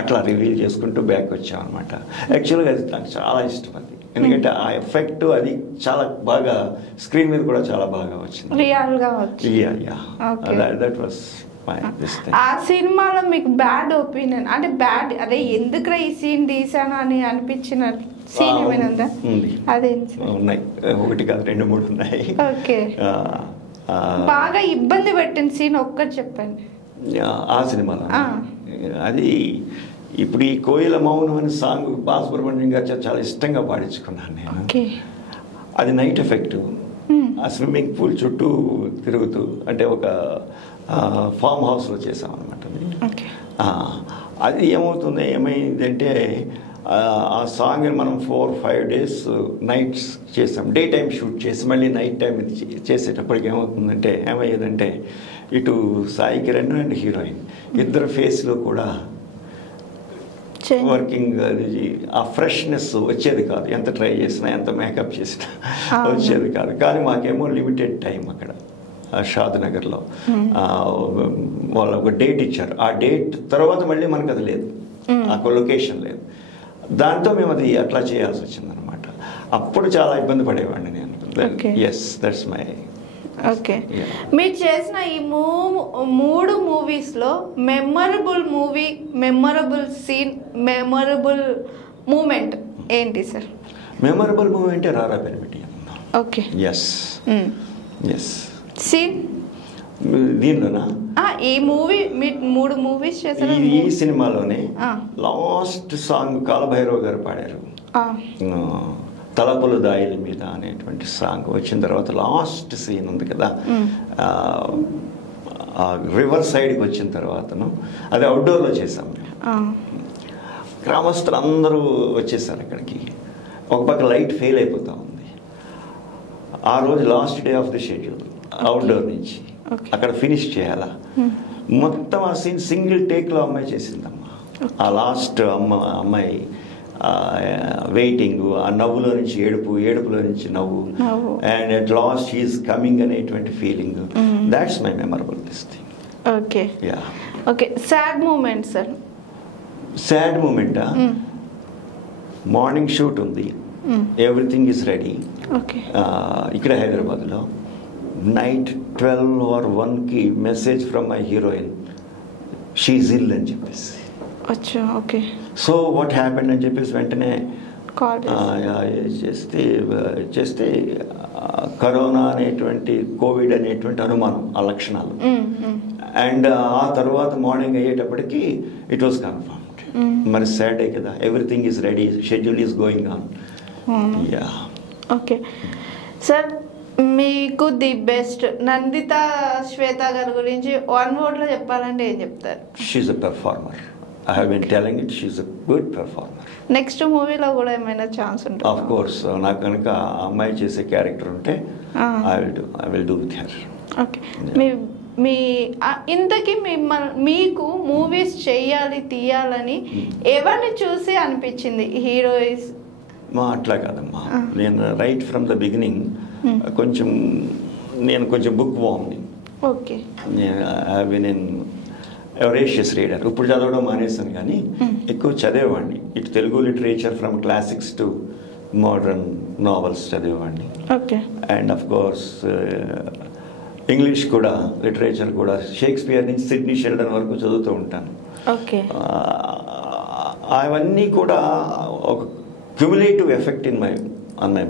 అట్లా రివీల్ చేసుకుంటూ బ్యాక్ వచ్చామన్నమాట. యాక్చువల్గా అది నాకు చాలా ఇష్టం అది, ఎందుకంటే ఆ ఎఫెక్ట్ అది చాలా బాగా స్క్రీన్ మీద కూడా చాలా బాగా వచ్చింది, రియల్గా. దట్ వాస్ ఆ సినిమాలో మీకు బ్యాడ్ ఒపీనియన్ అంటే బ్యాడ్ అదే ఎందుకు ఈ సీన్ తీసాను అని అనిపించిన సీన్ ఏమైనా ఉందా? అదే ఉన్నాయి, ఒకటి కాదు 2-3 ఉన్నాయి. ఓకే. బాగా ఇబ్బంది పెట్టిన సీన్ ఒక్కటి చెప్పండి ఆ సినిమాలో. అది ఇప్పుడు ఈ కోయిల మౌనం అనే సాంగ్ బాలసుబ్రహ్మణ్యం గారు చాలా ఇష్టంగా పాడించుకున్నాను నేను. అది నైట్ ఎఫెక్ట్, ఆ స్విమ్మింగ్ పూల్ చుట్టూ తిరుగుతూ, అంటే ఒక ఫామ్ హౌస్లో చేసాం అనమాట. అది ఏమైందంటే ఆ సాంగ్ మనం 4-5 days నైట్స్ చేసాం, డే టైం షూట్ చేసి మళ్ళీ నైట్ టైం చేసేటప్పటికి ఏమయ్యేదంటే ఇటు సాయి కిరణ్ అండ్ హీరోయిన్ ఇద్దరు ఫేస్లో కూడా వర్కింగ్ ఆ ఫ్రెష్నెస్ వచ్చేది కాదు, ఎంత ట్రై చేసినా ఎంత మేకప్ చేసినా వచ్చేది కాదు. కానీ మాకేమో లిమిటెడ్ టైం అక్కడ షాద్ నగర్లో వాళ్ళు ఒక డేట్ ఇచ్చారు, ఆ డేట్ తర్వాత మళ్ళీ మనకు అది లేదు, ఆ లొకేషన్ లేదు. దాంతో మేము అది అట్లా చేయాల్సి వచ్చిందనమాట. అప్పుడు చాలా ఇబ్బంది పడేవాడిని నేను. Yes, that's my. ఓకే. మీరు చేసిన ఈ 3 మూవీస్లో మెమొరబుల్ సీన్, మెమొరబుల్ మూమెంట్ ఏంటి సార్? మెమొరబుల్ మూమెంట్ రారా పెరిమిటి. ఓకే. Yes yes. సీన్ దీనిలోనా? ఈ మూవీ మీరు 3 మూవీస్ చేశారు. ఈ సినిమాలోనే లాస్ట్ సాంగ్ కాలభైరవ గారు పాడారు, తలపుల దాయిల మీద అనేటువంటి సాంగ్ వచ్చిన తర్వాత లాస్ట్ సీన్ ఉంది కదా, రివర్ సైడ్కి వచ్చిన తర్వాతను అది అవుట్డోర్లో చేసాం మేము. గ్రామస్తులు అందరూ వచ్చేసారు అక్కడికి, ఒక పక్క లైట్ ఫెయిల్ అయిపోతూ ఉంది. ఆ రోజు last day of the schedule, outdoor నుంచి అక్కడ ఫినిష్ చేయాలా. మొత్తం ఆ సీన్ సింగిల్ టేక్లో అమ్మాయి చేసిందమ్మా. ఆ లాస్ట్ అమ్మాయి వెయిటింగ్, ఆ నవ్వులో నుంచి ఏడుపులో నుంచి నవ్వు, and at last he's coming అనేటువంటి feeling, that's my memorable this thing. Okay. Okay. Sad moment sir? Sad మూమెంటా? మార్నింగ్ షూట్ ఉంది, ఎవ్రీథింగ్ ఈజ్ రెడీ ఇక్కడ హైదరాబాద్లో. నైట్ 12 or 1కి message from my heroine, she ill అని చెప్పేసి. ఓకే. సో వాట్ హ్యాపెండ్ అని చెప్పేసి వెంటనే చేస్తే కరోనా అనేటువంటి కోవిడ్ అనేటువంటి అనుమానం, ఆ లక్షణాలు. అండ్ ఆ తర్వాత మార్నింగ్ అయ్యేటప్పటికి ఇట్ వాస్ కన్ఫర్మ్డ్. మరి సాటర్డే కదా, everything is ready, schedule is going on. Yeah. Okay sir, మీకు ది బెస్ట్ నందిత శ్వేత గారి గురించి 1 wordలో చెప్పాలంటే ఏం చెప్తారు? She's a performer. I have been telling it, she's a good performer. Next మూవీలో కూడా ఏమైనా ఛాన్స్ ఉంటుంది? Of course, నాకు కనుక అమ్మాయి చేసే క్యారెక్టర్ ఉంటే I will do with her. Okay. మీ ఇంతకీ మీకు మూవీస్ చేయాలని ఎవరిని చూసి అనిపించింది హీరోయిన్స్? అట్లా కాదమ్మా, నేను రైట్ ఫ్రమ్ ద బిగినింగ్ నేను కొంచెం బుక్ వార్మ్ని. ఓకే. నేను ఎవరేషియస్ రీడర్. ఇప్పుడు చదవడం మానేసాను కానీ ఎక్కువ చదివేవాడిని. ఇటు Telugu literature from classics to modern novels చదివేవాడిని. Okay. And of course English కూడా, లిటరేచర్ కూడా షేక్స్పియర్ నుంచి సిడ్నీ షెల్డన్ వరకు చదువుతూ ఉంటాను. ఓకే. అవన్నీ కూడా ఒక cumulative effect on my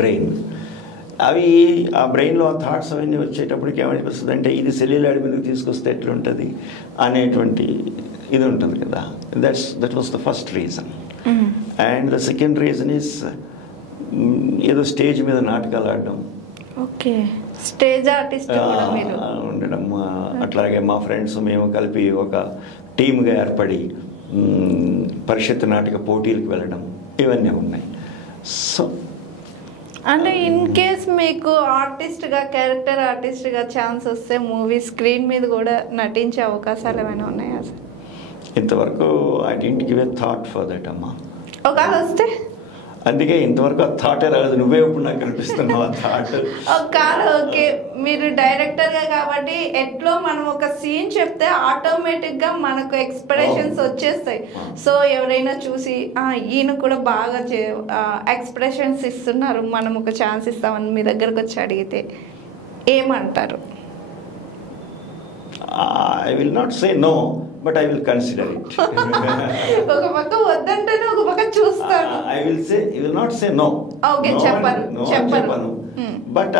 brain. అవి ఆ బ్రెయిన్లో ఆ థాట్స్ అవన్నీ వచ్చేటప్పటికి ఏమనిపిస్తుంది అంటే ఇది సెల్యులాయిడ్ మీదకి తీసుకొస్తే ఎట్లుంటుంది అనేటువంటి ఇది ఉంటుంది కదా. That was the first reason. And the second reason is ఏదో స్టేజ్ మీద నాటకాలు ఆడడం. ఓకే. స్టేజ్ ఆర్టిస్ట్ ఉండడం. అట్లాగే మా ఫ్రెండ్స్ మేము కలిపి ఒక టీమ్గా ఏర్పడి పరిషత్ నాటక పోటీలకు వెళ్ళడం, ఇవన్నీ ఉన్నాయి. సో అంటే ఇన్ కేస్ మీకు ఆర్టిస్ట్గా, క్యారెక్టర్ ఆర్టిస్ట్గా ఛాన్స్ వస్తే మూవీ స్క్రీన్ మీద కూడా నటించే అవకాశాలు ఏమైనా ఉన్నాయా సార్? ఇంతవరకు I didn't give a thought for that అమ్మా. ఒకవేళ వస్తే? అందుకే ఇంతవరకు ఆ థాటే రాలేదు. నువ్వే ఇప్పుడు నాకు కనిపిస్తున్నావు ఆ థాట్. కాదు. ఓకే, మీరు డైరెక్టర్గా కాబట్టి ఎట్లో మనం ఒక సీన్ చెప్తే ఆటోమేటిక్గా మనకు ఎక్స్ప్రెషన్స్ వచ్చేస్తాయి. సో ఎవరైనా చూసి ఈయన కూడా బాగా ఎక్స్ప్రెషన్స్ ఇస్తున్నారు, మనం ఒక ఛాన్స్ ఇస్తామని మీ దగ్గరకు వచ్చి అడిగితే ఏమంటారు? I will not say no, but I will consider it. ఒక పక్క వద్దంటేనే ఒక పక్క చూస్తాను. I will not say no. Okay, చెప్పను. బట్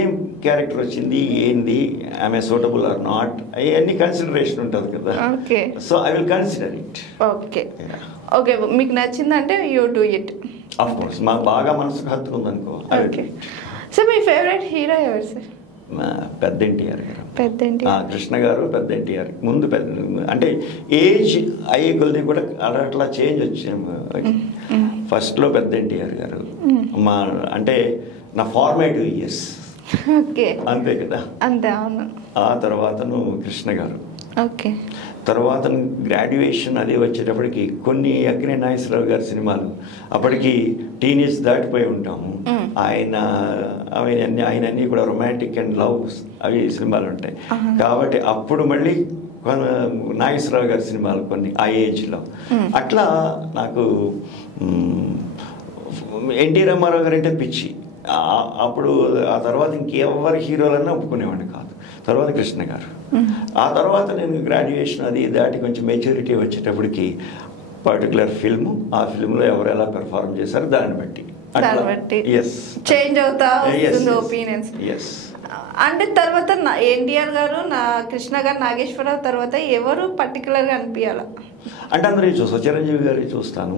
ఏం క్యారెక్టర్ వచ్చింది, ఏంది, ఆమె సూటబుల్ ఆర్ నాట్, అవన్నీ కన్సిడరేషన్ ఉంటుంది కదా. Okay. So I will consider it. Okay. Okay, మీకు నచ్చిందంటే you do it. Of course మాకు బాగా మనసుకు హత్తుకుందనుకో. ఓకే. సో మీ ఫేవరెట్ హీరో ఎవరు సార్? పెద్ద ఎన్టీఆర్ గారు. పెద్ద ఎన్టీఆర్. కృష్ణ గారు, పెద్ద ఎన్టీఆర్. ముందు అంటే ఏజ్ అయ్యే కొద్ది కూడా అట్లా చేంజ్ వచ్చింది. ఫస్ట్లో పెద్ద ఎన్టీఆర్ గారు మా అంటే నా ఫార్మేటివ్ ఇయర్స్. ఓకే. అంతే కదా. అంతే, అవును. ఆ తర్వాతను కృష్ణ గారు. ఓకే. తర్వాత గ్రాడ్యుయేషన్ అది వచ్చేటప్పటికి కొన్ని అక్కినే నాగేశ్వరరావు గారి సినిమాలు, అప్పటికి టీనేజ్ దాటిపోయి ఉంటాము. ఆయన అన్నీ కూడా రొమాంటిక్ అండ్ లవ్ అవి సినిమాలు ఉంటాయి కాబట్టి అప్పుడు మళ్ళీ నాగేశ్వరరావు గారి సినిమాలు కొన్ని ఆ ఏజ్లో. అట్లా నాకు ఎన్టీ రామారావు గారు అంటే పిచ్చి. అప్పుడు ఆ తర్వాత ఇంకెవరి హీరోలన్నా ఒప్పుకునేవాడిని కాదు. తర్వాత కృష్ణ గారు. ఆ తర్వాత నేను గ్రాడ్యుయేషన్ అది దాటి కొంచెం మెచ్యూరిటీ వచ్చేటప్పటికి పర్టికులర్ ఫిల్ము, ఆ ఫిల్మ్లో ఎవరు ఎలా పెర్ఫార్మ్ చేశారు దాన్ని బట్టి చేంజ్ అవుతా ఒపీనియన్స్. అంటే తర్వాత ఎన్టీఆర్ గారు, కృష్ణ గారు, నాగేశ్వరరావు తర్వాత ఎవరు పర్టికులర్గా అనిపించాలా అంటే అందరూ చూస్తాను. చిరంజీవి గారు చూస్తాను.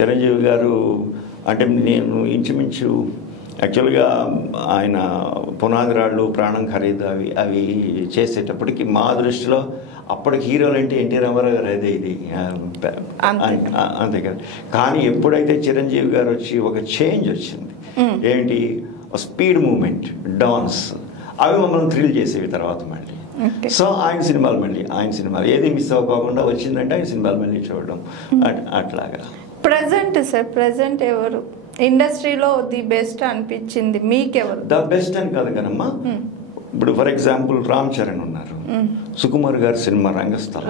చిరంజీవి గారు అంటే నేను ఇంచుమించు యాక్చువల్గా ఆయన పునాదిరాళ్ళు, ప్రాణం ఖరీదు అవి చేసేటప్పటికి మా దృష్టిలో అప్పటికి హీరోలు అంటే ఎన్టీ రామారావు గారు అదే ఇది అంతే కదా. కానీ ఎప్పుడైతే చిరంజీవి గారు వచ్చి ఒక చేంజ్ వచ్చింది, ఏంటి స్పీడ్ మూమెంట్, డాన్స్, అవి మమ్మల్ని థ్రిల్ చేసేవి తర్వాత మళ్ళీ. సో ఆయన సినిమాలు ఏది మిస్ అవ్వకుండా వచ్చిందంటే ఆయన సినిమాలు మళ్ళీ చూడడం అట్లాగా. ప్రెజెంట్ ఎవరు ఇండస్ట్రీలో ది బెస్ట్ అనిపించింది మీకెవరు? ద బెస్ట్ అని కాదు కదమ్మా. ఇప్పుడు ఫర్ ఎగ్జాంపుల్ రామ్ చరణ్ ఉన్నారు, సుకుమార్ గారి సినిమా రంగస్థలం.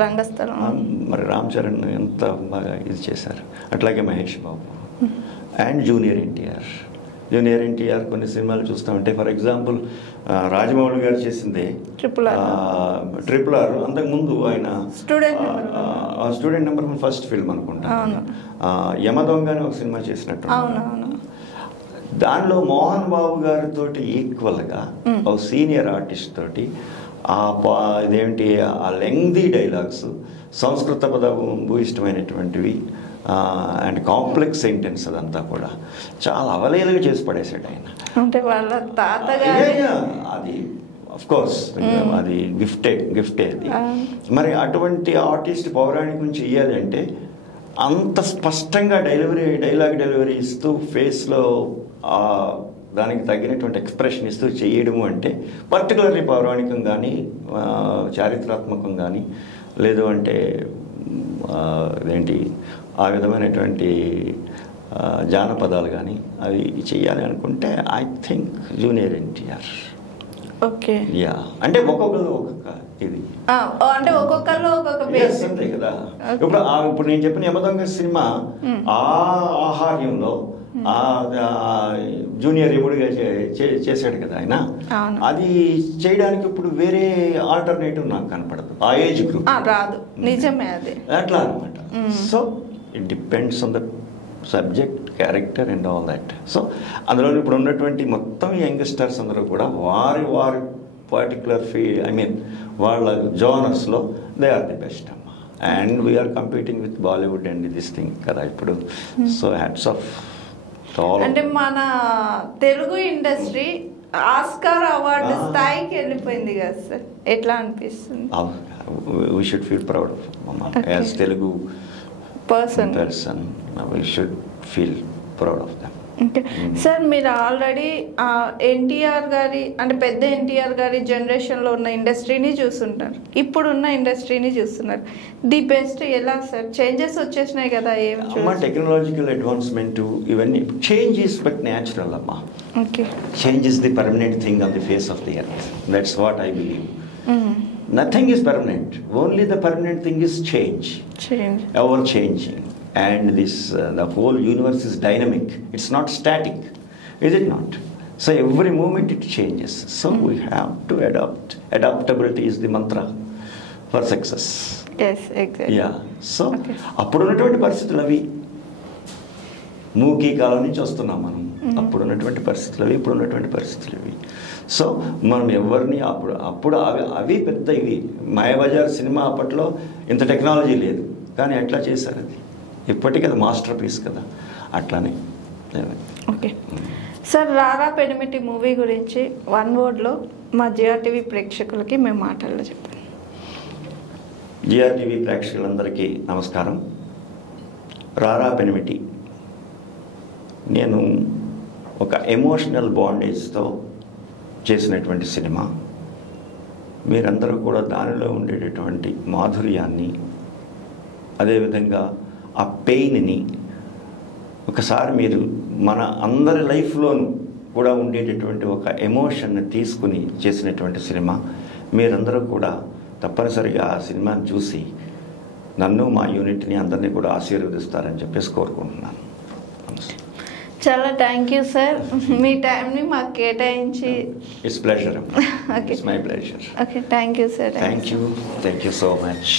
మరి రామ్ చరణ్ ఎంత బాగా ఇది చేశారు. అట్లాగే మహేష్ బాబు అండ్ జూనియర్ ఎన్టీఆర్ కొన్ని సినిమాలు చూస్తామంటే ఫర్ ఎగ్జాంపుల్ రాజమౌళి గారు చేసింది ట్రిపుల్ ఆర్. అంతకుముందు ఆయన స్టూడెంట్ నెంబర్ 1 ఫస్ట్ ఫిల్మ్ అనుకుంటా, యమదొంగ అని ఒక సినిమా చేసినట్టు. దానిలో మోహన్ బాబు గారితో ఈక్వల్గా ఒక సీనియర్ ఆర్టిస్ట్ తోటి ఇదేంటి ఆ లెంగ్దీ డైలాగ్స్, సంస్కృత భూయిష్టమైనటువంటివి అండ్ కాంప్లెక్స్ సెంటెన్స్ అదంతా కూడా చాలా అవలేలుగా చేసి పడేసాడు ఆయన. అంటే వాళ్ళ తాతగారు అది అఫ్ కోర్స్ అది గిఫ్టే అది. మరి అటువంటి పౌరాణికం చెయ్యాలి అంటే అంత స్పష్టంగా డైలాగ్ డెలివరీ ఇస్తూ ఫేస్లో దానికి తగినటువంటి ఎక్స్ప్రెషన్ ఇస్తూ చేయడము అంటే పర్టికులర్లీ పౌరాణికం కానీ చారిత్రాత్మకం కానీ లేదు అంటే ఆ విధమైనటువంటి జానపదాలు కానీ అవి చెయ్యాలి అనుకుంటే I think junior NTR. Okay yeah అంటే ఒక్కొక్కరు ఒక్కొక్క ఇది అంటే ఒక్కొక్కరు ఒక్కొక్క బేస్ అంతే కదా. ఇప్పుడు నేను చెప్పిన యమదొంగ సినిమా ఆ ఆహార్యంలో జూనియర్ ఎముడిగా చేశాడు కదా ఆయన. అది చేయడానికి ఇప్పుడు వేరే ఆల్టర్నేటివ్ నాకు కనపడదు ఆ ఏజ్ గ్రూప్ రాదు. నిజమే అది అట్లా అనమాట. So it depends on the subject, character and all that. So అందులో ఇప్పుడు ఉన్నటువంటి మొత్తం యంగ్స్టర్స్ అందరూ కూడా వారి పర్టికులర్ వాళ్ళ జోనర్స్లో దే ఆర్ ది బెస్ట్ అమ్మ. And we're competing with Bollywood and this thing కదా ఇప్పుడు. So hats off. అంటే మన తెలుగు ఇండస్ట్రీ ఆస్కార్ అవార్డు స్థాయికి వెళ్ళిపోయింది కదా సార్, ఎట్లా అనిపిస్తుంది? We should feel proud of మమ్మ. As Telugu person we should feel proud of them. Okay sir, మీరు ఆల్రెడీ ఎన్టీఆర్ గారి అంటే పెద్ద ఎన్టీఆర్ గారి జనరేషన్లో ఉన్న ఇండస్ట్రీని చూస్తుంటారు, ఇప్పుడున్న ఇండస్ట్రీని చూస్తున్నారు. ది బెస్ట్ ఎలా సార్? చేంజెస్ వచ్చేసినాయి కదా. ఏం టెక్నాలజికల్ అడ్వాన్స్మెంట్ ఇవన్నీ చేంజ్ ఈస్ బట్ న్యాచురల్ అమ్మా. Okay, change is the permanent thing on the face of the earth. That's what I believe. Nothing is permanent. Only the permanent thing is change. Ever changing. And this the whole universe is dynamic. It's not static. Is it not? So every moment it changes. So we have to adapt. Adaptability is the mantra for success. Yes, exactly. Yeah. So అప్పుడున్నటువంటి పరిస్థితులు అవి మూకీ కాలం నుంచి వస్తున్నాం మనం. అప్పుడున్నటువంటి పరిస్థితులు అవి, ఇప్పుడున్నటువంటి పరిస్థితులు ఇవి. సో మనం ఎవరిని అప్పుడు అవి పెద్ద ఇవి. మాయాబజార్ సినిమా అప్పట్లో ఇంత టెక్నాలజీ లేదు, కానీ ఎట్లా చేశారు అది. ఇప్పటికీ అది మాస్టర్ పీస్ కదా. అట్లానే. ఓకే సార్, రారా పెనిమిటి మూవీ గురించి వన్ వర్డ్లో మా జిఆర్టీవీ ప్రేక్షకులకి మేము మాటల్లో చెప్పండి. జిఆర్టీవీ ప్రేక్షకులందరికీ నమస్కారం. రారా పెనిమిటి నేను ఒక ఎమోషనల్ బాండేజ్తో చేసినటువంటి సినిమా. మీరందరూ కూడా దానిలో ఉండేటటువంటి మాధుర్యాన్ని, అదేవిధంగా ఆ పెయిన్ని ఒకసారి మీరు మన అందరి లైఫ్లోనూ కూడా ఉండేటటువంటి ఒక ఎమోషన్ని తీసుకుని చేసినటువంటి సినిమా. మీరందరూ కూడా తప్పనిసరిగా ఆ సినిమాని చూసి నన్ను, మా యూనిట్ని అందరినీ కూడా ఆశీర్వదిస్తారని చెప్పేసి కోరుకుంటున్నాను. చాలా థ్యాంక్ యూ సార్, మీ టైంని మాకు కేటాయించి. It's pleasure. It's my pleasure. Okay, thank you sir. Thank you so much.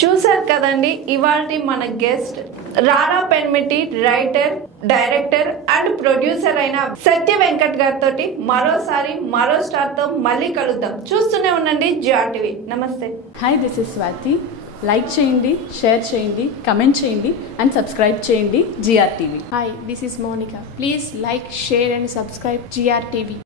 చూసారు కదండి ఇవాల్టి మన గెస్ట్ రారా పెనిమిటి రైటర్, డైరెక్టర్ అండ్ ప్రొడ్యూసర్ అయిన సత్య వెంకట్ గారితో మరోసారి మరో స్టార్ తో మళ్ళీ కలుద్దాం. చూస్తూనే ఉండండి జిఆర్టీవీ. నమస్తే. Hi, this is Swathi. Like చేయండి, షేర్ చేయండి, కమెంట్ చేయండి అండ్ సబ్స్క్రైబ్ చేయండి GRTV. Hi, this is Monica. Please like, share and subscribe GRTV.